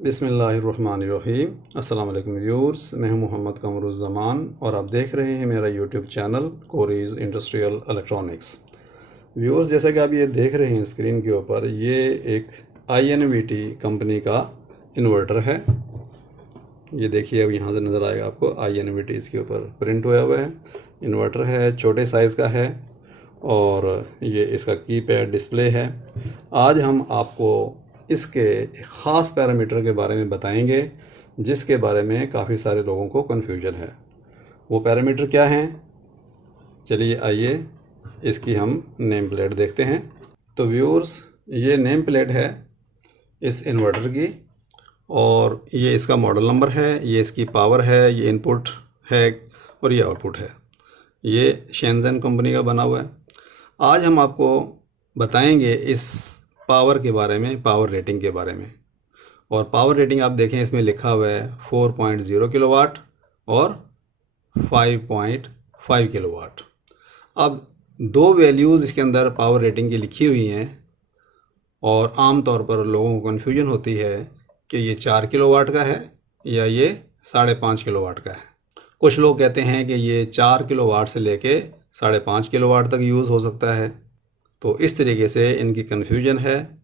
बिस्मिल्लाहिर्रहमानिर्रहीम। अस्सलाम वालेकुम व्यूअर्स, मैं हूं मोहम्मद कमरुज़्ज़मान और आप देख रहे हैं मेरा यूट्यूब चैनल कोरीज़ इंडस्ट्रियल इलेक्ट्रॉनिक्स। व्यूअर्स, जैसा कि आप ये देख रहे हैं स्क्रीन के ऊपर, ये एक INVT कंपनी का इन्वर्टर है। ये देखिए, अब यहाँ से नज़र आएगा आपको INVT इसके ऊपर प्रिंट हुआ हुआ है। इन्वर्टर है, छोटे साइज़ का है और ये इसका कीपैड डिस्प्ले है। आज हम आपको इसके एक ख़ास पैरामीटर के बारे में बताएंगे जिसके बारे में काफ़ी सारे लोगों को कन्फ्यूजन है। वो पैरामीटर क्या हैं? चलिए आइए इसकी हम नेम प्लेट देखते हैं। तो व्यूअर्स, ये नेम प्लेट है इस इन्वर्टर की और ये इसका मॉडल नंबर है, ये इसकी पावर है, ये इनपुट है और ये आउटपुट है। ये शेनज़ेन कंपनी का बना हुआ है। आज हम आपको बताएंगे इस पावर के बारे में, पावर रेटिंग के बारे में। और पावर रेटिंग आप देखें, इसमें लिखा हुआ है 4.0 किलोवाट और 5.5 किलोवाट। अब दो वैल्यूज़ इसके अंदर पावर रेटिंग की लिखी हुई हैं और आम तौर पर लोगों को कन्फ्यूजन होती है कि ये 4 किलोवाट का है या ये 5.5 किलोवाट का है। कुछ लोग कहते हैं कि ये 4 किलोवाट से लेके 5.5 किलोवाट तक यूज़ हो सकता है। तो इस तरीके से इनकी कन्फ्यूजन है,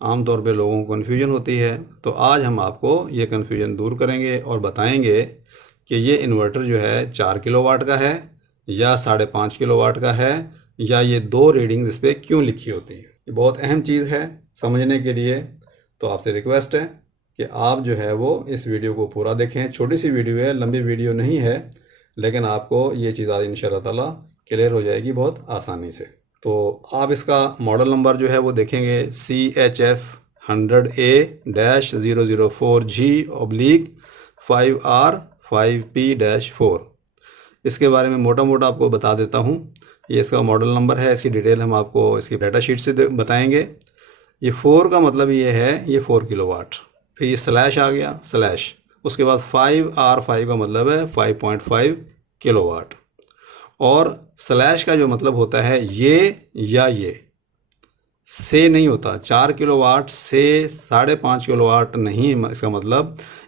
आम तौर पे लोगों को कन्फ्यूजन होती है। तो आज हम आपको ये कन्फ्यूजन दूर करेंगे और बताएंगे कि ये इन्वर्टर जो है 4 किलोवाट का है या 5.5 किलोवाट का है, या ये दो रीडिंग्स इस पर क्यों लिखी होती हैं। ये बहुत अहम चीज़ है समझने के लिए। तो आपसे रिक्वेस्ट है कि आप जो है वो इस वीडियो को पूरा देखें। छोटी सी वीडियो है, लंबी वीडियो नहीं है, लेकिन आपको ये चीज़ आज इंशाअल्लाह ताला क्लियर हो जाएगी बहुत आसानी से। तो आप इसका मॉडल नंबर जो है वो देखेंगे CHF 100A-004G/5R5P-4। इसके बारे में मोटा मोटा आपको बता देता हूँ। ये इसका मॉडल नंबर है, इसकी डिटेल हम आपको इसकी डाटा शीट से बताएंगे। ये 4 का मतलब ये है, ये 4 किलोवाट। फिर ये स्लैश आ गया, स्लैश, उसके बाद 5R5 का मतलब है 5.5 किलोवाट। और स्लैश का जो मतलब होता है ये या ये, से नहीं होता। 4 किलोवाट से 5.5 किलोवाट नहीं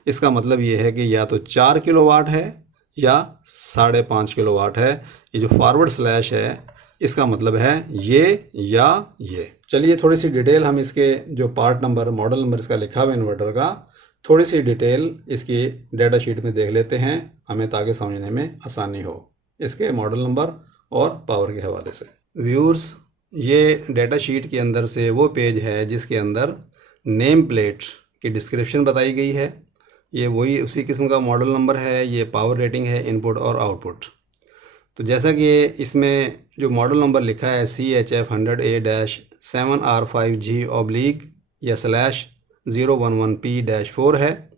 इसका मतलब ये है कि या तो 4 किलोवाट है या 5.5 किलोवाट है। ये जो फॉरवर्ड स्लैश है इसका मतलब है ये या ये। चलिए थोड़ी सी डिटेल हम इसके जो पार्ट नंबर, मॉडल नंबर इसका लिखा हुआ है इन्वर्टर का, थोड़ी सी डिटेल इसकी डाटा शीट में देख लेते हैं हमें, ताकि समझने में आसानी हो इसके मॉडल नंबर और पावर के हवाले से। व्यूअर्स, ये डाटा शीट के अंदर से वो पेज है जिसके अंदर नेम प्लेट की डिस्क्रिप्शन बताई गई है। ये वही उसी किस्म का मॉडल नंबर है, ये पावर रेटिंग है, इनपुट और आउटपुट। तो जैसा कि इसमें जो मॉडल नंबर लिखा है CHF 100A-7R5G/ या /011P-4 है,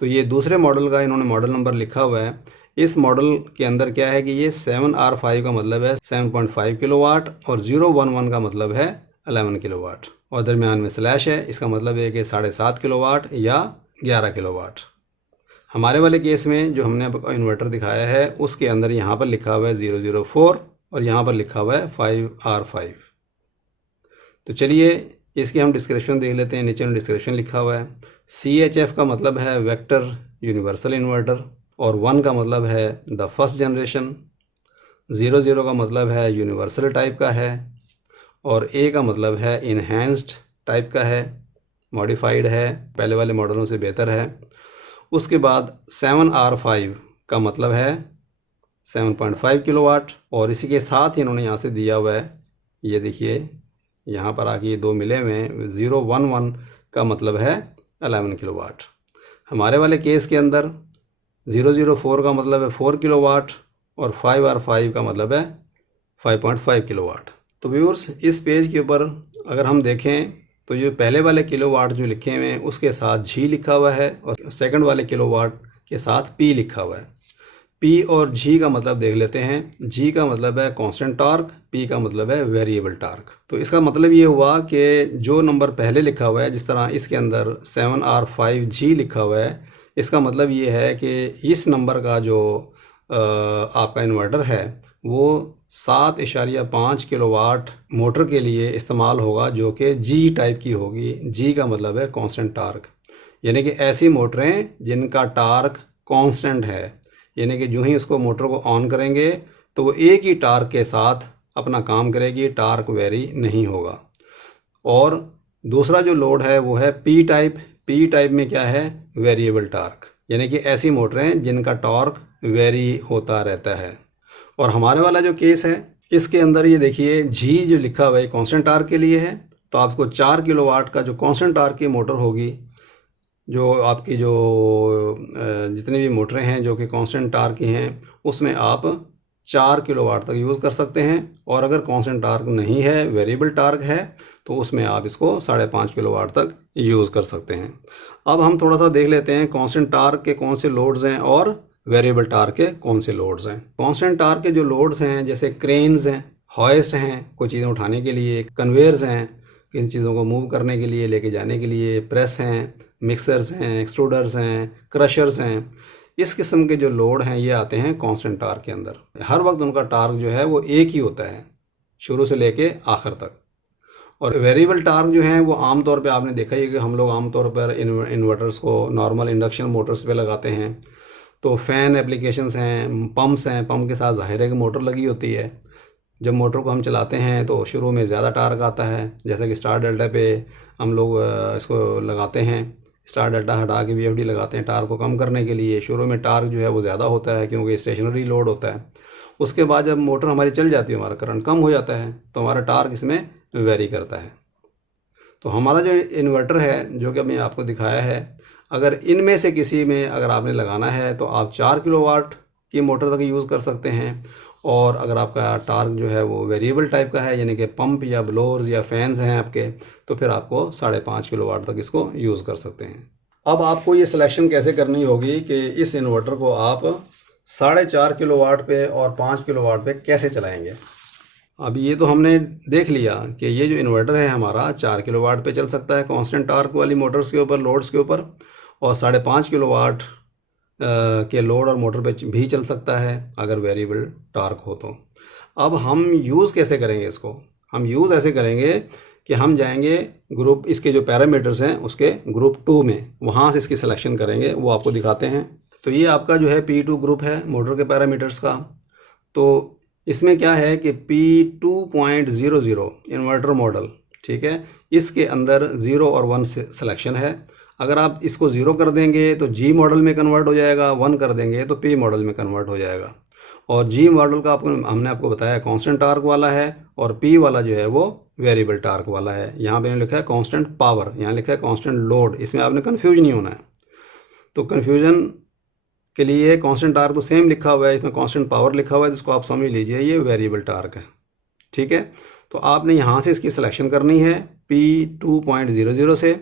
तो ये दूसरे मॉडल का इन्होंने मॉडल नंबर लिखा हुआ है। इस मॉडल के अंदर क्या है कि ये 7R5 का मतलब है 7.5 किलोवाट और 011 का मतलब है 11 किलोवाट और दरमियान में स्लैश है। इसका मतलब है कि 7.5 किलोवाट या 11 किलोवाट। हमारे वाले केस में जो हमने आपको इन्वर्टर दिखाया है उसके अंदर यहाँ पर लिखा हुआ है 004 और यहाँ पर लिखा हुआ है 5R5। तो चलिए इसकी हम डिस्क्रिप्शन देख लेते हैं। नीचे में डिस्क्रिप्शन लिखा हुआ है CHF का मतलब है वेक्टर यूनिवर्सल इन्वर्टर और 1 का मतलब है द फर्स्ट जनरेशन, 00 का मतलब है यूनिवर्सल टाइप का है और A का मतलब है इन्हेंस्ड टाइप का है, मॉडिफाइड है, पहले वाले मॉडलों से बेहतर है। उसके बाद 7R5 का मतलब है 7.5 किलोवाट और इसी के साथ ही इन्होंने यहाँ से दिया हुआ है, ये देखिए यहाँ पर आके ये दो मिले हुए हैं। 011 का मतलब है 11 किलोवाट। हमारे वाले केस के अंदर 004 का मतलब है 4 किलोवाट और 5R5 का मतलब है 5.5 किलोवाट। तो व्यूअर्स, इस पेज के ऊपर अगर हम देखें तो ये पहले वाले किलोवाट जो लिखे हुए हैं उसके साथ G लिखा हुआ है और सेकंड वाले किलोवाट के साथ P लिखा हुआ है। P और G का मतलब देख लेते हैं। G का मतलब है कांस्टेंट टॉर्क, P का मतलब है वेरिएबल टॉर्क। तो इसका मतलब ये हुआ कि जो नंबर पहले लिखा हुआ है, जिस तरह इसके अंदर 7R5G लिखा हुआ है, इसका मतलब ये है कि इस नंबर का जो आपका इन्वर्टर है वो 7.5 किलोवाट मोटर के लिए इस्तेमाल होगा, जो कि G टाइप की होगी। G का मतलब है कांस्टेंट टॉर्क। यानी कि ऐसी मोटरें जिनका टार्क कांस्टेंट है, यानी कि जो ही उसको मोटर को ऑन करेंगे तो वो एक ही टार्क के साथ अपना काम करेगी, टार्क वेरी नहीं होगा। और दूसरा जो लोड है वो है पी टाइप। पी टाइप में क्या है, वेरिएबल टार्क, यानी कि ऐसी मोटरें जिनका टॉर्क वेरी होता रहता है। और हमारे वाला जो केस है इसके अंदर ये देखिए जी जो लिखा हुआ है कांस्टेंट टार्क के लिए है, तो आपको 4 किलोवाट का जो कांस्टेंट टार्क की मोटर होगी, जो आपकी जो जितनी भी मोटरें हैं जो कि कांस्टेंट टार्क की हैं उसमें आप 4 किलोवाट तक यूज़ कर सकते हैं। और अगर कांस्टेंट टार्क नहीं है, वेरिएबल टार्क है, तो उसमें आप इसको 5.5 किलोवाट तक यूज़ कर सकते हैं। अब हम थोड़ा सा देख लेते हैं कांस्टेंट टार्क के कौन से लोड्स हैं और वेरिएबल टार्क के कौन से लोड्स हैं। कांस्टेंट टार्क के जो लोड्स हैं जैसे क्रेन्स हैं, हॉइस्ट हैं कोई चीज़ें उठाने के लिए, कन्वेयर्स हैं किन चीज़ों को मूव करने के लिए, लेके जाने के लिए, प्रेस हैं, मिक्सर्स हैं, एक्सट्रूडर्स हैं, क्रशर्स हैं, इस किस्म के जो लोड हैं ये आते हैं कांस्टेंट टार्क के अंदर। हर वक्त उनका टार्क जो है वो एक ही होता है शुरू से लेके आखिर तक। और वेरिएबल टार्क जो है वो आमतौर पे आपने देखा ही है कि हम लोग आमतौर पर इन्वर्टर्स को नॉर्मल इंडक्शन मोटर्स पे लगाते हैं। तो फ़ैन एप्लीकेशंस हैं, पंप्स हैं, पंप के साथ ज़ाहिर है कि मोटर लगी होती है। जब मोटर को हम चलाते हैं तो शुरू में ज़्यादा टार्क आता है, जैसे कि स्टार डेल्टा पे हम लोग इसको लगाते हैं, स्टार डेल्टा हटा के वीएफडी लगाते हैं टार्क को कम करने के लिए। शुरू में टार्क जो है वो ज़्यादा होता है क्योंकि स्टेशनरी लोड होता है। उसके बाद जब मोटर हमारी चल जाती है, हमारा करंट कम हो जाता है, तो हमारा टार्क इसमें वेरी करता है। तो हमारा जो इन्वर्टर है जो कि मैंने आपको दिखाया है, अगर इनमें से किसी में अगर आपने लगाना है तो आप 4 किलोवाट की मोटर तक यूज़ कर सकते हैं। और अगर आपका टार्क जो है वो वेरिएबल टाइप का है, यानी कि पंप या ब्लोअर्स या फैंस हैं आपके, तो फिर आपको 5.5 किलोवाट तक इसको यूज़ कर सकते हैं। अब आपको ये सिलेक्शन कैसे करनी होगी कि इस इन्वर्टर को आप 4.5 किलोवाट पे और 5 किलोवाट पे कैसे चलाएंगे। अब ये तो हमने देख लिया कि ये जो इन्वर्टर है हमारा 4 किलोवाट पे चल सकता है कांस्टेंट टार्क वाली मोटर्स के ऊपर, लोड्स के ऊपर, और 5.5 किलोवाट के लोड और मोटर पे भी चल सकता है अगर वेरिएबल टार्क हो तो। अब हम यूज़ कैसे करेंगे इसको, हम यूज़ ऐसे करेंगे कि हम जाएंगे ग्रुप, इसके जो पैरामीटर्स हैं उसके ग्रुप 2 में, वहाँ से इसकी सिलेक्शन करेंगे, वो आपको दिखाते हैं। तो ये आपका जो है P2 ग्रुप है मोटर के पैरामीटर्स का। तो इसमें क्या है कि P2.00 इन्वर्टर मॉडल, ठीक है, इसके अंदर 0 और 1 से सिलेक्शन है। अगर आप इसको 0 कर देंगे तो G मॉडल में कन्वर्ट हो जाएगा, 1 कर देंगे तो P मॉडल में कन्वर्ट हो जाएगा। और G मॉडल का हमने आपको बताया कांस्टेंट टार्क वाला है, और P वाला जो है वो वेरिएबल टार्क वाला है। यहाँ पे लिखा है कांस्टेंट पावर, यहाँ लिखा है कांस्टेंट लोड, इसमें आपने कन्फ्यूज नहीं होना है। तो कन्फ्यूजन के लिए कांस्टेंट टार्क तो सेम लिखा हुआ है, इसमें कांस्टेंट पावर लिखा हुआ है, जिसको आप समझ लीजिए ये वेरिएबल टार्क है, ठीक है। तो आपने यहाँ से इसकी सिलेक्शन करनी है P2.00 से,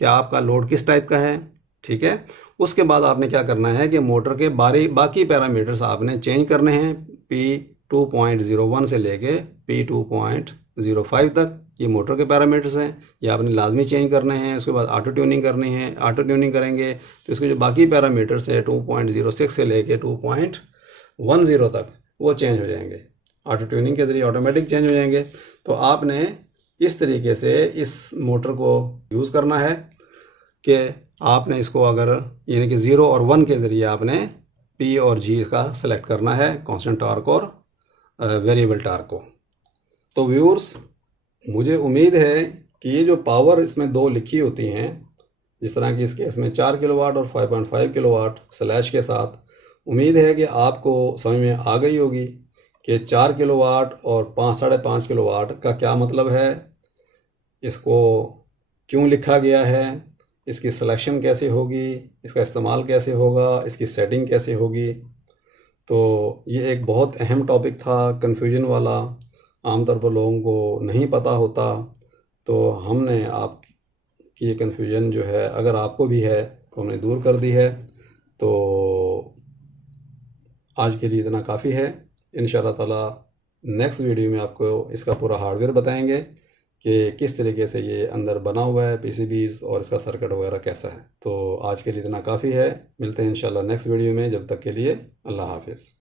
क्या आपका लोड किस टाइप का है, ठीक है। उसके बाद आपने क्या करना है कि मोटर के बाकी पैरामीटर्स आपने चेंज करने हैं। P2.01 से लेके P2.05 तक ये मोटर के पैरामीटर्स हैं, ये आपने लाजमी चेंज करने हैं। उसके बाद ऑटो ट्यूनिंग करनी है, ऑटो ट्यूनिंग करेंगे तो इसके जो बाकी पैरामीटर्स हैं 2.06 से लेके 2.10 तक वो चेंज हो जाएंगे, ऑटो ट्यूनिंग के ज़रिए ऑटोमेटिक चेंज हो जाएंगे। तो आपने इस तरीके से इस मोटर को यूज़ करना है कि आपने इसको अगर यानी कि 0 और 1 के ज़रिए आपने P और G का सिलेक्ट करना है, कांस्टेंट टार्क और वेरिएबल टार्क को। तो व्यूअर्स, मुझे उम्मीद है कि ये जो पावर इसमें 2 लिखी होती हैं, जिस तरह की इसके इसमें 4 किलोवाट और 5.5 किलोवाट स्लैश के साथ, उम्मीद है कि आपको समझ में आ गई होगी कि 4 किलोवाट और 5.5 किलोवाट का क्या मतलब है, इसको क्यों लिखा गया है, इसकी सिलेक्शन कैसे होगी, इसका इस्तेमाल कैसे होगा, इसकी सेटिंग कैसे होगी। तो ये एक बहुत अहम टॉपिक था, कन्फ्यूजन वाला, आमतौर पर लोगों को नहीं पता होता। तो हमने आपकी ये कन्फ्यूजन जो है, अगर आपको भी है, तो हमने दूर कर दी है। तो आज के लिए इतना काफ़ी है। इंशाअल्लाह ताला नेक्स्ट वीडियो में आपको इसका पूरा हार्डवेयर बताएंगे कि किस तरीके से ये अंदर बना हुआ है PCBs, और इसका सर्किट वगैरह कैसा है। तो आज के लिए इतना काफ़ी है, मिलते हैं इंशाअल्लाह नेक्स्ट वीडियो में। जब तक के लिए अल्लाह हाफिज़।